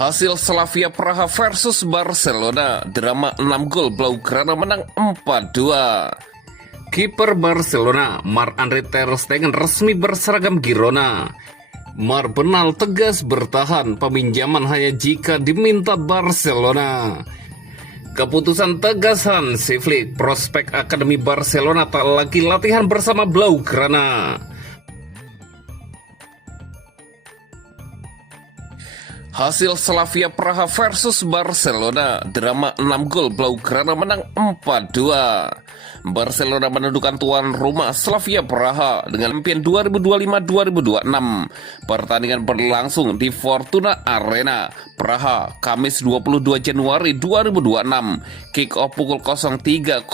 Hasil Slavia Praha versus Barcelona, drama 6 gol Blaugrana menang 4-2. Kiper Barcelona, Marc-Andre ter Stegen resmi berseragam Girona. Bernal tegas bertahan, peminjaman hanya jika diminta Barcelona. Keputusan tegas Hansi Flick, prospek Akademi Barcelona tak lagi latihan bersama Blaugrana. Hasil Slavia Praha versus Barcelona, drama 6 gol Blaugrana menang 4-2. Barcelona mendudukan tuan rumah Slavia Praha dengan impian 2025-2026. Pertandingan berlangsung di Fortuna Arena, Praha, Kamis 22 Januari 2026. Kick off pukul 03.00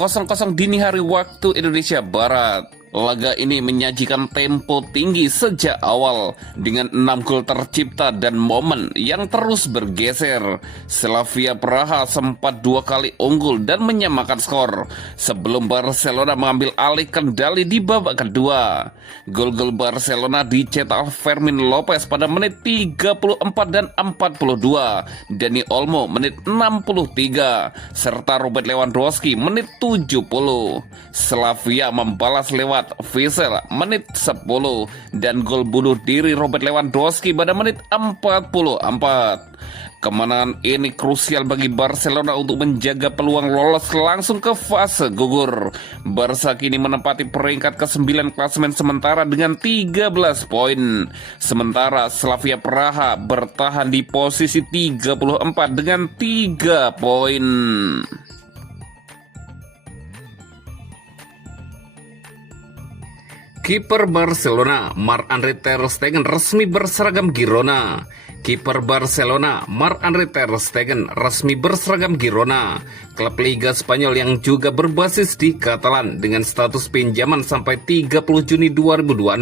dini hari waktu Indonesia Barat. Laga ini menyajikan tempo tinggi sejak awal dengan 6 gol tercipta dan momen yang terus bergeser. Slavia Praha sempat 2 kali unggul dan menyamakan skor sebelum Barcelona mengambil alih kendali di babak kedua. Gol-gol Barcelona dicetak Fermin Lopez pada menit 34 dan 42, Dani Olmo menit 63, serta Robert Lewandowski menit 70. Slavia membalas lewat Witsel menit 10 dan gol bunuh diri Robert Lewandowski pada menit 44. Kemenangan ini krusial bagi Barcelona untuk menjaga peluang lolos langsung ke fase gugur. Barca kini menempati peringkat ke-9 klasemen sementara dengan 13 poin. Sementara Slavia Praha bertahan di posisi 34 dengan 3 poin. Kiper Barcelona, Marc-Andre ter Stegen resmi berseragam Girona. Kiper Barcelona, Marc-Andre ter Stegen resmi berseragam Girona, klub Liga Spanyol yang juga berbasis di Catalan dengan status pinjaman sampai 30 Juni 2026.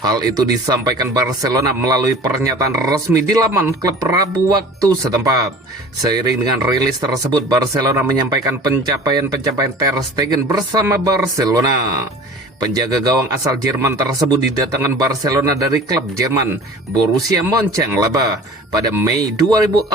Hal itu disampaikan Barcelona melalui pernyataan resmi di laman klub Rabu waktu setempat. Seiring dengan rilis tersebut, Barcelona menyampaikan pencapaian-pencapaian ter Stegen bersama Barcelona. Penjaga gawang asal Jerman tersebut didatangkan Barcelona dari klub Jerman Borussia Mönchengladbach pada Mei 2014.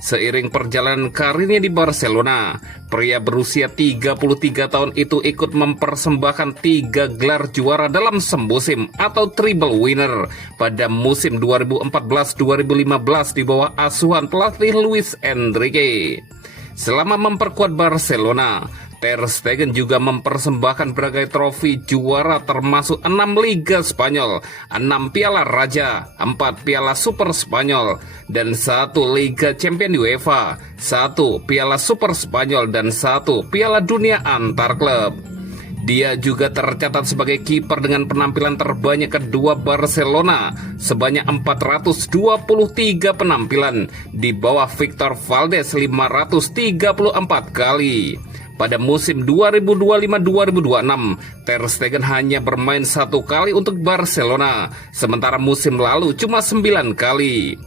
Seiring perjalanan karirnya di Barcelona, pria berusia 33 tahun itu ikut mempersembahkan 3 gelar juara dalam semusim atau triple winner pada musim 2014-2015 di bawah asuhan pelatih Luis Enrique. Selama memperkuat Barcelona, ter Stegen juga mempersembahkan berbagai trofi juara termasuk 6 Liga Spanyol, 6 Piala Raja, 4 Piala Super Spanyol, dan 1 Liga Champions UEFA, 1 Piala Super Spanyol, dan 1 Piala Dunia antar klub. Dia juga tercatat sebagai kiper dengan penampilan terbanyak kedua Barcelona sebanyak 423 penampilan di bawah Victor Valdés 534 kali. Pada musim 2025-2026, ter Stegen hanya bermain 1 kali untuk Barcelona, sementara musim lalu cuma 9 kali.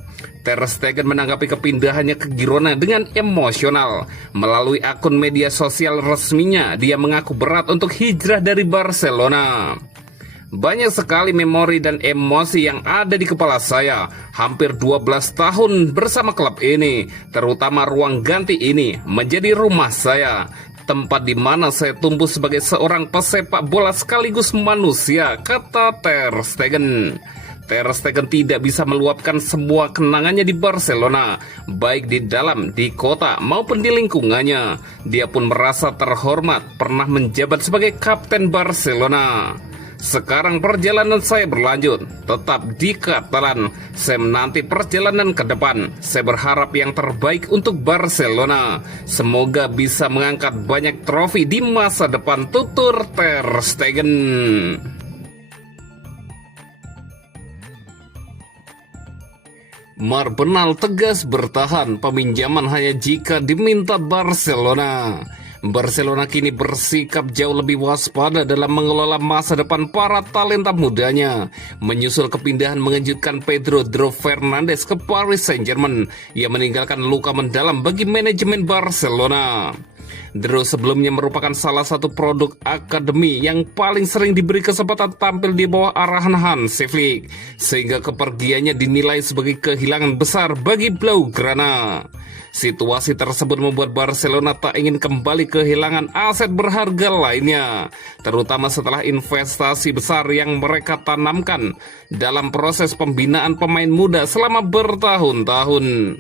Ter Stegen menanggapi kepindahannya ke Girona dengan emosional. Melalui akun media sosial resminya, dia mengaku berat untuk hijrah dari Barcelona. Banyak sekali memori dan emosi yang ada di kepala saya. Hampir 12 tahun bersama klub ini, terutama ruang ganti ini menjadi rumah saya. Tempat di mana saya tumbuh sebagai seorang pesepak bola sekaligus manusia, kata ter Stegen. Ter Stegen tidak bisa meluapkan semua kenangannya di Barcelona, baik di dalam, di kota, maupun di lingkungannya. Dia pun merasa terhormat pernah menjabat sebagai kapten Barcelona. Sekarang perjalanan saya berlanjut, tetap di Catalan. Saya menanti perjalanan ke depan. Saya berharap yang terbaik untuk Barcelona. Semoga bisa mengangkat banyak trofi di masa depan, tutur ter Stegen. Bernal tegas bertahan, peminjaman hanya jika diminta Barcelona. Barcelona kini bersikap jauh lebih waspada dalam mengelola masa depan para talenta mudanya. Menyusul kepindahan mengejutkan Pedro Fernandes ke Paris Saint-Germain, ia meninggalkan luka mendalam bagi manajemen Barcelona. Draw sebelumnya merupakan salah satu produk akademi yang paling sering diberi kesempatan tampil di bawah arahan Hansi Flick, sehingga kepergiannya dinilai sebagai kehilangan besar bagi Blaugrana. Situasi tersebut membuat Barcelona tak ingin kembali kehilangan aset berharga lainnya, terutama setelah investasi besar yang mereka tanamkan dalam proses pembinaan pemain muda selama bertahun-tahun.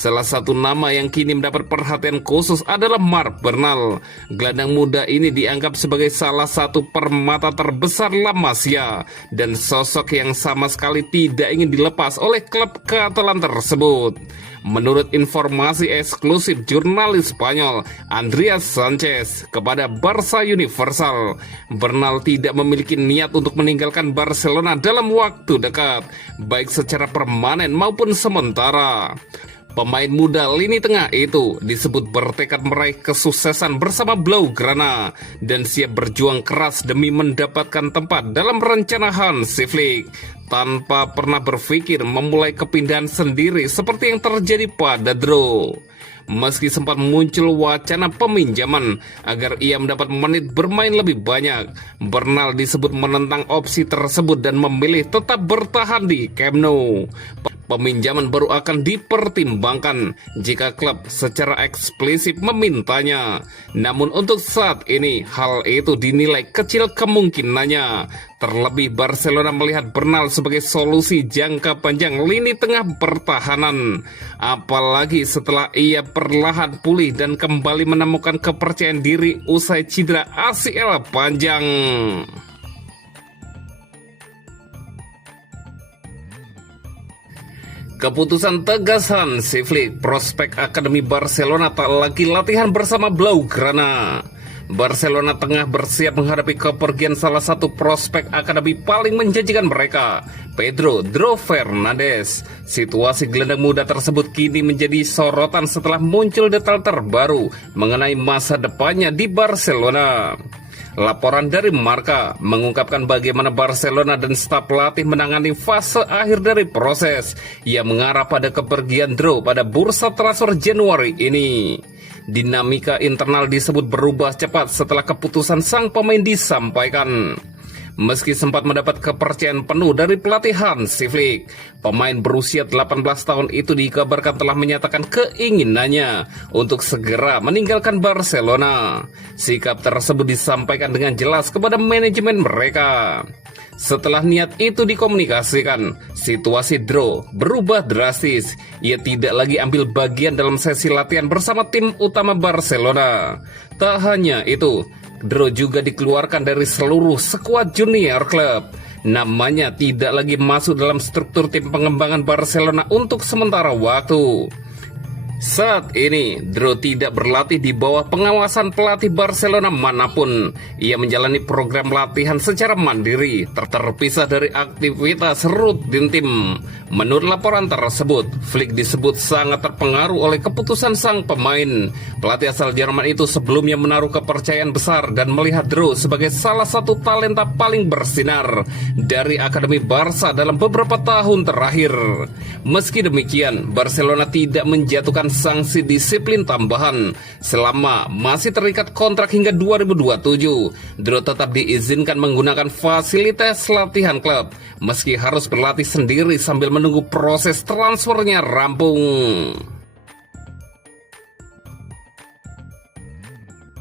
Salah satu nama yang kini mendapat perhatian khusus adalah Marc Bernal. Gelandang muda ini dianggap sebagai salah satu permata terbesar La Masia dan sosok yang sama sekali tidak ingin dilepas oleh klub Catalan tersebut. Menurut informasi eksklusif jurnalis Spanyol Andreas Sanchez kepada Barca Universal, Bernal tidak memiliki niat untuk meninggalkan Barcelona dalam waktu dekat, baik secara permanen maupun sementara. Pemain muda lini tengah itu disebut bertekad meraih kesuksesan bersama Blaugrana dan siap berjuang keras demi mendapatkan tempat dalam rencana Hansi Flick, tanpa pernah berpikir memulai kepindahan sendiri seperti yang terjadi pada Draw. Meski sempat muncul wacana peminjaman agar ia mendapat menit bermain lebih banyak, Bernal disebut menentang opsi tersebut dan memilih tetap bertahan di Camp Nou. Peminjaman baru akan dipertimbangkan jika klub secara eksplisit memintanya. Namun untuk saat ini hal itu dinilai kecil kemungkinannya. Terlebih Barcelona melihat Bernal sebagai solusi jangka panjang lini tengah pertahanan. Apalagi setelah ia perlahan pulih dan kembali menemukan kepercayaan diri usai cedera ACL panjang. Keputusan tegas Hansi Flick, prospek akademi Barcelona tak lagi latihan bersama Blaugrana. Barcelona tengah bersiap menghadapi kepergian salah satu prospek akademi paling menjanjikan mereka, Pedro Fernandes. Situasi gelandang muda tersebut kini menjadi sorotan setelah muncul detail terbaru mengenai masa depannya di Barcelona. Laporan dari Marca mengungkapkan bagaimana Barcelona dan staf pelatih menangani fase akhir dari proses yang mengarah pada kepergian Draw pada bursa transfer Januari ini. Dinamika internal disebut berubah cepat setelah keputusan sang pemain disampaikan. Meski sempat mendapat kepercayaan penuh dari pelatih Hansi Flick, pemain berusia 18 tahun itu dikabarkan telah menyatakan keinginannya untuk segera meninggalkan Barcelona. Sikap tersebut disampaikan dengan jelas kepada manajemen mereka. Setelah niat itu dikomunikasikan, situasi Draw berubah drastis. Ia tidak lagi ambil bagian dalam sesi latihan bersama tim utama Barcelona. Tak hanya itu, Draw juga dikeluarkan dari seluruh skuad junior klub. Namanya tidak lagi masuk dalam struktur tim pengembangan Barcelona untuk sementara waktu. Saat ini, Draw tidak berlatih di bawah pengawasan pelatih Barcelona manapun. Ia menjalani program latihan secara mandiri, terpisah dari aktivitas rutin tim. Menurut laporan tersebut, Flick disebut sangat terpengaruh oleh keputusan sang pemain. Pelatih asal Jerman itu sebelumnya menaruh kepercayaan besar dan melihat Draw sebagai salah satu talenta paling bersinar dari Akademi Barca dalam beberapa tahun terakhir. Meski demikian, Barcelona tidak menjatuhkan sanksi disiplin tambahan selama masih terikat kontrak hingga 2027. Draw tetap diizinkan menggunakan fasilitas latihan klub meski harus berlatih sendiri sambil menunggu proses transfernya rampung.